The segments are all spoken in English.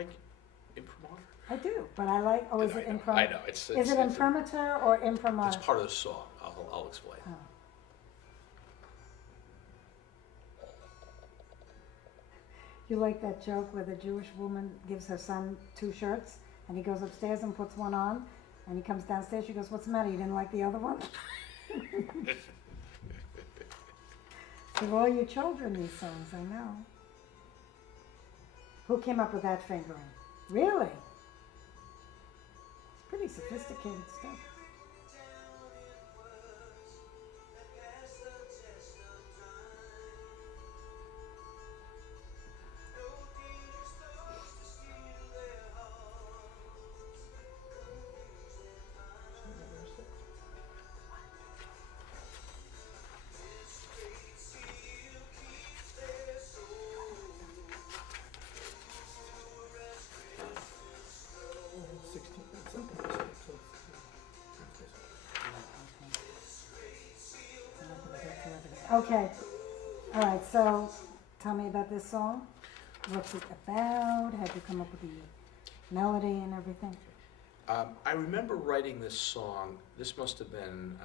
like imprimatur? I do, but I like, oh, is it I imprimatur? know. It's Is it imprimatur or imprimatur? it's part of the song. I'll explain. Oh. You like that joke where the Jewish woman gives her son 2 shirts, and he goes upstairs and puts one on, and he comes downstairs, she goes, what's the matter, you didn't like the other one? Give all your children these songs, I know. Who came up with that fingering? Really? It's pretty sophisticated stuff. Okay, all right, so tell me about this song. What's it about? How'd you come up with the melody and everything? I remember writing this song. This must have been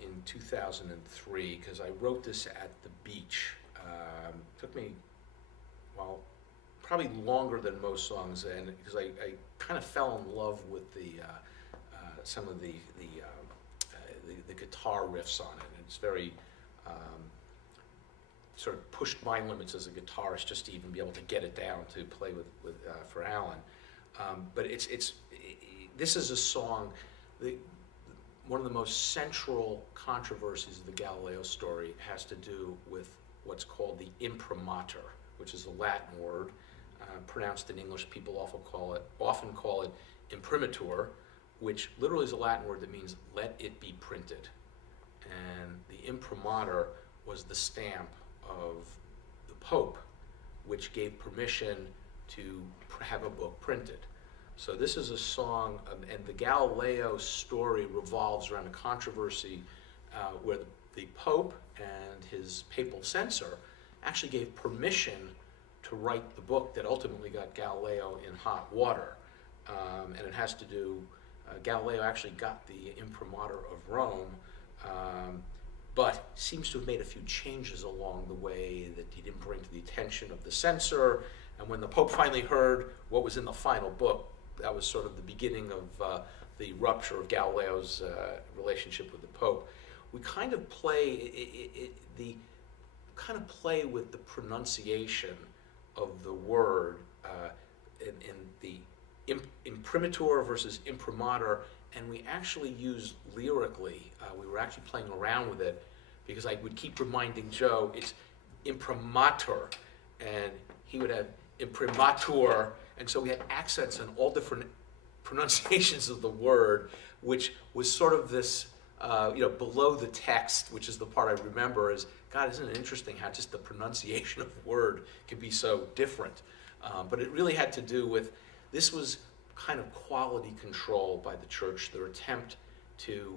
in 2003 because I wrote this at the beach. Took me, well, probably longer than most songs, and because I kind of fell in love with the some of the guitar riffs on it. And it's very sort of pushed my limits as a guitarist just to even be able to get it down to play with for Alan. But this is a song. One of the most central controversies of the Galileo story has to do with what's called the imprimatur, which is a Latin word. Pronounced in English, people often call it imprimatur, which literally is a Latin word that means "let it be printed." And the imprimatur was the stamp of the Pope, which gave permission to have a book printed. So this is a song, and the Galileo story revolves around a controversy where the Pope and his papal censor actually gave permission to write the book that ultimately got Galileo in hot water. And it has to do, Galileo actually got the imprimatur of Rome, but seems to have made a few changes along the way that he didn't bring to the attention of the censor. And when the Pope finally heard what was in the final book, that was sort of the beginning of the rupture of Galileo's relationship with the Pope. We kind of play with the pronunciation of the word in the imprimatur versus imprimatur, and we actually use lyrically. We were actually playing around with it because I would keep reminding Joe it's imprimatur, and he would have imprimatur, and so we had accents on all different pronunciations of the word, which was sort of this, below the text, which is the part I remember, is, God, isn't it interesting how just the pronunciation of the word can be so different? But it really had to do with, this was kind of quality control by the church, their attempt to,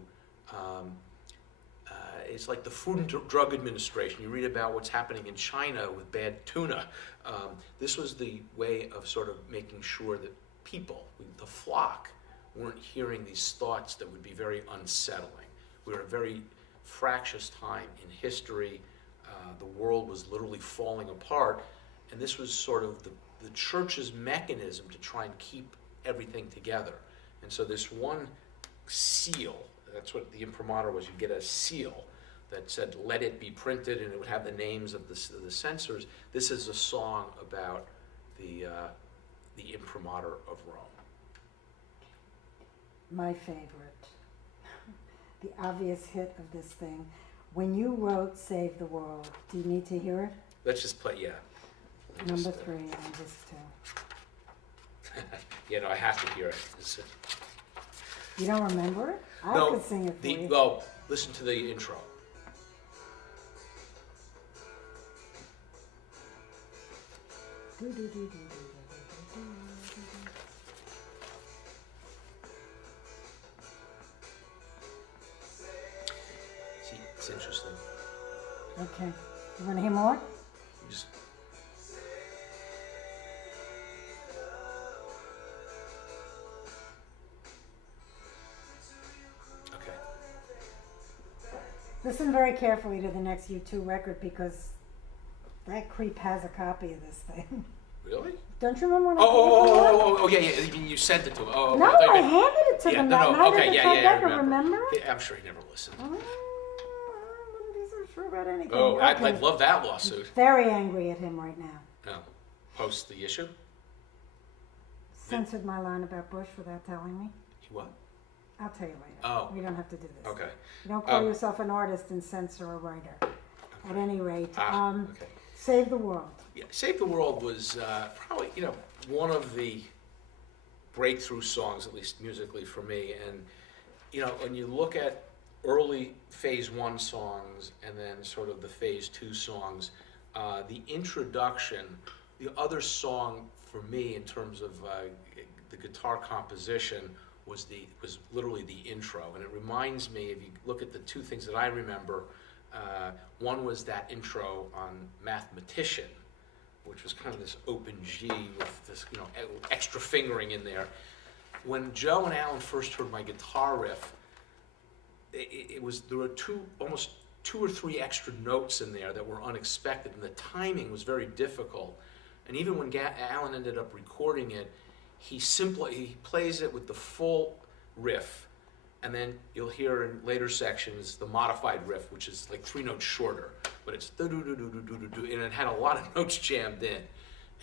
it's like the Food and Drug Administration. You read about what's happening in China with bad tuna. This was the way of sort of making sure that people, the flock, weren't hearing these thoughts that would be very unsettling. We were at a very fractious time in history. The world was literally falling apart, and this was sort of the church's mechanism to try and keep everything together. And so this one seal, that's what the imprimatur was, you get a seal that said, let it be printed, and it would have the names of the censors. This is a song about the imprimatur of Rome. My favorite, the obvious hit of this thing. When you wrote Save the World, do you need to hear it? Let's just play, yeah. Number 3 and this 2. I have to hear it. You don't remember it? I could sing it for you. Well, listen to the intro. Do, do, do, do, do, do, do, do. See, it's interesting. Okay. You want to hear more? Just Listen very carefully to the next U2 record because that creep has a copy of this thing. Really? Don't you remember when I told you? Yeah. You mean you sent it to him? Oh, No, okay. I handed it to them that night okay, at the yeah, I Tribeca, remember? Yeah, I'm sure he never listened. Oh, I wouldn't be so sure about anything. Oh, Okay. I'd love that lawsuit. Very angry at him right now. No. Post the issue? Censored my line about Bush without telling me. What? I'll tell you later. Oh. We don't have to do this. Okay. You don't call yourself an artist and censor a writer. At any rate, Okay. Save the World. Yeah, Save the World was probably, one of the breakthrough songs, at least musically for me. And, when you look at early Phase 1 songs and then sort of the Phase 2 songs, the introduction, the other song for me in terms of the guitar composition was literally the intro. And it reminds me, if you look at the two things that I remember, one was that intro on Mathematician, which was kind of this open G with this, extra fingering in there. When Joe and Alan first heard my guitar riff, there were almost two or three extra notes in there that were unexpected, and the timing was very difficult. And even when Alan ended up recording it, he plays it with the full riff, and then you'll hear in later sections the modified riff, which is like 3 notes shorter, but it's do-do-do-do-do-do-do, and it had a lot of notes jammed in.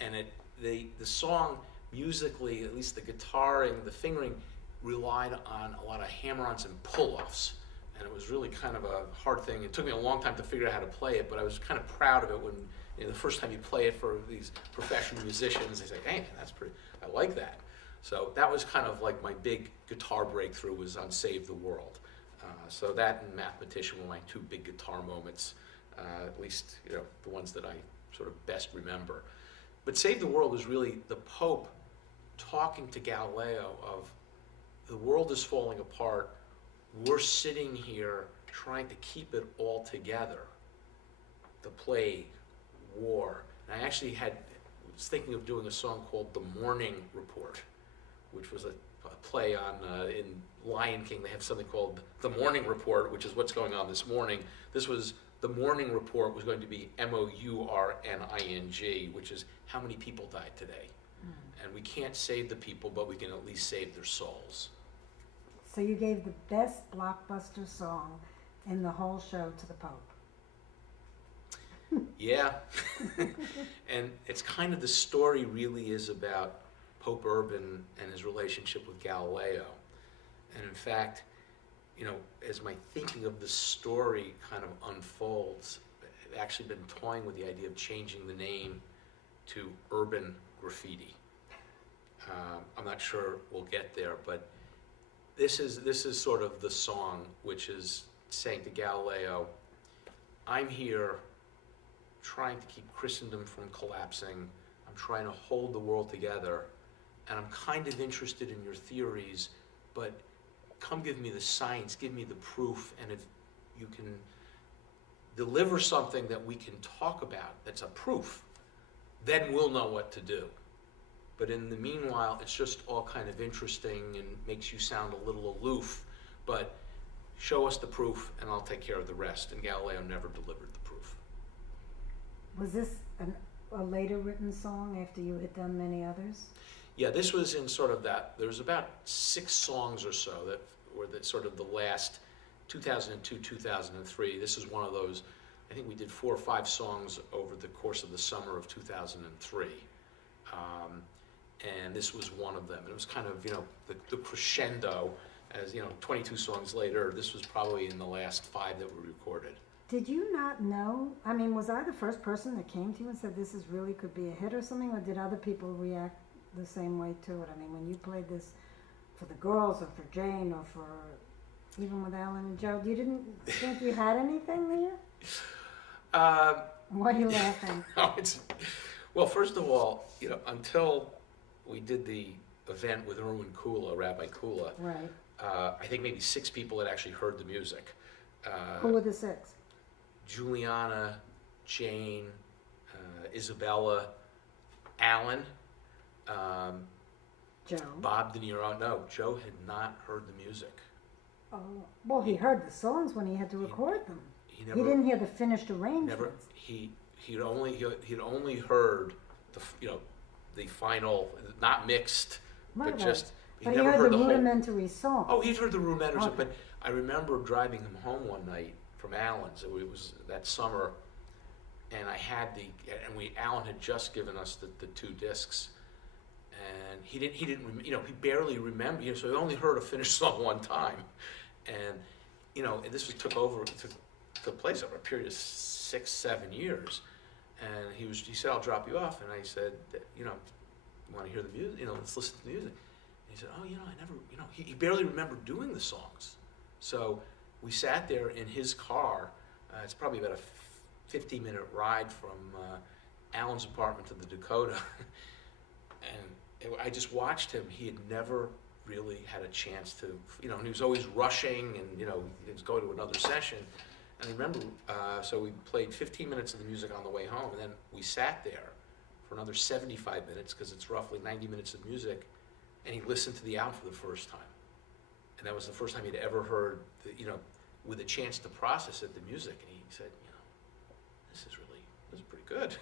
And the song musically, at least the guitaring, the fingering, relied on a lot of hammer-ons and pull-offs, and it was really kind of a hard thing. It took me a long time to figure out how to play it, but I was kind of proud of it when the first time you play it for these professional musicians, they say, "Hey, man, that's pretty. I like that." So that was kind of like my big guitar breakthrough was on Save the World. So that and Mathematician were my two big guitar moments, at least the ones that I sort of best remember. But Save the World is really the Pope talking to Galileo of the world is falling apart. We're sitting here trying to keep it all together. The plague, war. And I actually was thinking of doing a song called The Morning Report, which was a play on, in Lion King, they have something called The Morning Report, which is what's going on this morning. The Morning Report was going to be MOURNING, which is how many people died today. And we can't save the people, but we can at least save their souls. So you gave the best blockbuster song in the whole show to the Pope. Yeah. And it's kind of the story really is about Pope Urban and his relationship with Galileo. And in fact, as my thinking of the story kind of unfolds, I've actually been toying with the idea of changing the name to Urban Graffiti. I'm not sure we'll get there, but this is sort of the song, which is saying to Galileo, I'm here trying to keep Christendom from collapsing. I'm trying to hold the world together, and I'm kind of interested in your theories, but come give me the science, give me the proof, and if you can deliver something that we can talk about that's a proof, then we'll know what to do. But in the meanwhile, it's just all kind of interesting and makes you sound a little aloof, but show us the proof and I'll take care of the rest. And Galileo never delivered the proof. Was this a later written song after you had done many others? Yeah, this was in sort of that, there was about 6 songs or so that were sort of the last 2002, 2003. This is one of those, I think we did 4 or 5 songs over the course of the summer of 2003. And this was one of them. It was kind of, the crescendo as, 22 songs later, this was probably in the last 5 that were recorded. Did you not know? I mean, was I the first person that came to you and said this is really could be a hit or something, or did other people react the same way to it? I mean, when you played this for the girls or for Jane or for even with Alan and Joe, you didn't think you had anything there? Why are you laughing? Well, first of all, until we did the event with Erwin Kula, Rabbi Kula, Right. I think maybe 6 people had actually heard the music. Who were the 6? Juliana, Jane, Isabella, Alan, Joe. Bob De Niro. No, Joe had not heard the music. Oh, well, he heard the songs when he had to record them. he He never, didn't hear the finished arrangement. never, he'd only heard the final, not mixed, Right, but right. just, he But he never heard heard the the whole. rudimentary song. Oh, he'd heard the rudimentary, Okay. but I remember driving him home one night from Allen's. It was that summer, and Allen had just given us the 2 discs, and he barely remembered. So he only heard a finished song one time, and this took place over a period of 6, 7 years, and he said, "I'll drop you off," and I said, "You want to hear the music? Let's listen to the music." He said, "Oh, I never, he barely remembered doing the songs." So we sat there in his car. It's probably about a 15-minute ride from Alan's apartment to the Dakota. And I just watched him. He had never really had a chance to, and he was always rushing and, he was going to another session. And I remember, so we played 15 minutes of the music on the way home, and then we sat there for another 75 minutes, because it's roughly 90 minutes of music. And he listened to the album for the first time. And that was the first time he'd ever heard, with a chance to process it, the music. And he said, this is pretty good.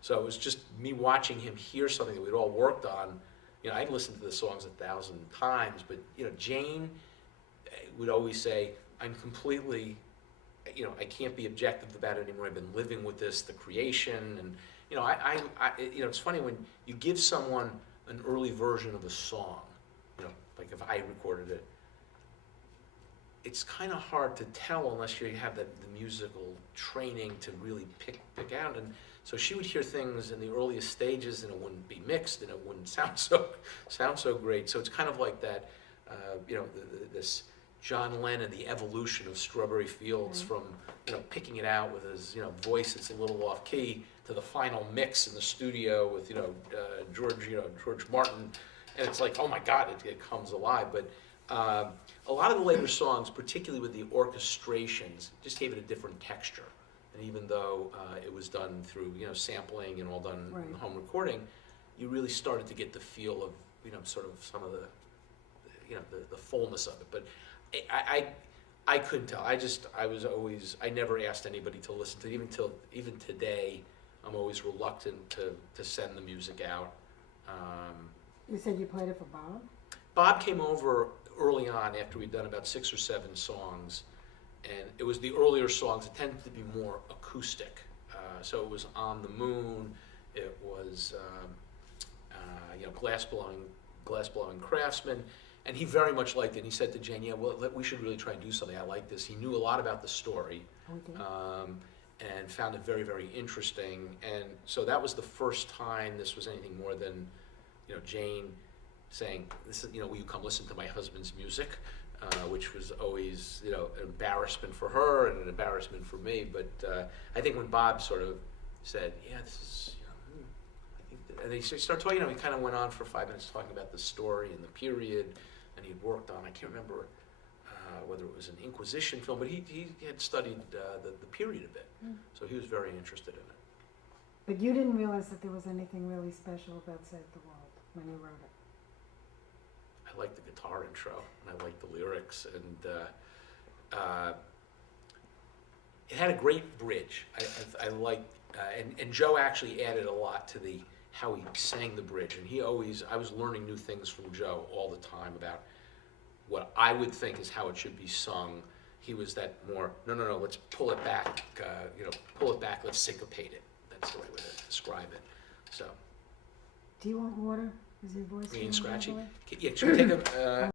So it was just me watching him hear something that we'd all worked on. I'd listened to the songs 1,000 times, but, Jane would always say, I'm completely, I can't be objective about it anymore. I've been living with this, the creation. And, it's funny when you give someone an early version of a song, like if I recorded it, it's kind of hard to tell unless you have the musical training to really pick out. And so she would hear things in the earliest stages, and it wouldn't be mixed, and it wouldn't sound so great. So it's kind of like that, this John Lennon, the evolution of Strawberry Fields, from picking it out with his voice that's a little off key, to the final mix in the studio with George Martin, and it's like, oh my God, it comes alive. But a lot of the later songs, particularly with the orchestrations, just gave it a different texture. And even though it was done through sampling and all done in home recording, you really started to get the feel of sort of some of the fullness of it. But I couldn't tell. I never asked anybody to listen to it. Even today, I'm always reluctant to send the music out. You said you played it for Bob? Bob came over early on after we'd done about 6 or 7 songs, and it was the earlier songs that tended to be more acoustic. So it was On the Moon, it was Glass Blowing Craftsman, and he very much liked it. And he said to Jane, we should really try and do something. I like this. He knew a lot about the story. Okay. And found it very, very interesting. And so that was the first time this was anything more than, Jane saying, "This is, will you come listen to my husband's music?" Which was always, an embarrassment for her and an embarrassment for me. But I think when Bob sort of said, "Yeah, this is," I think, and they started talking. He kind of went on for 5 minutes talking about the story and the period, and he'd worked on. I can't remember whether it was an Inquisition film, but he had studied the period a bit, so he was very interested in it. But you didn't realize that there was anything really special about Save the World when you wrote it? I liked the guitar intro, and I liked the lyrics, and it had a great bridge. I liked, and Joe actually added a lot to how he sang the bridge, and I was learning new things from Joe all the time about what I would think is how it should be sung. He was that more, no, let's pull it back, let's syncopate it. That's the right way to describe it. So. Do you want water? Is your voice Green going scratchy. all the way? Yeah, should we take a